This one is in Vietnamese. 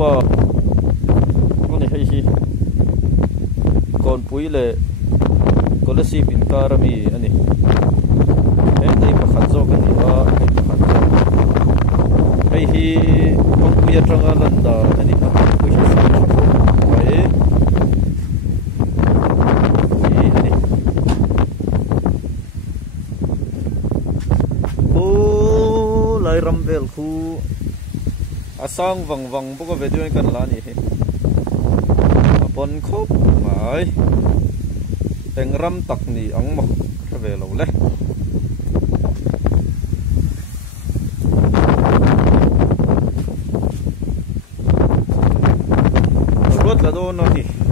pa ani hei hi kon pui le kolasi pin karami ani ei pakhat zo kan ni a ei pakhat hei hi ong puya tanga landa ani a pui hi sa ai ani o lai ramvel khu asang wang boka video kan la ni he apon khop mai tengram tak ni ang mo ve lo le rot la do no hi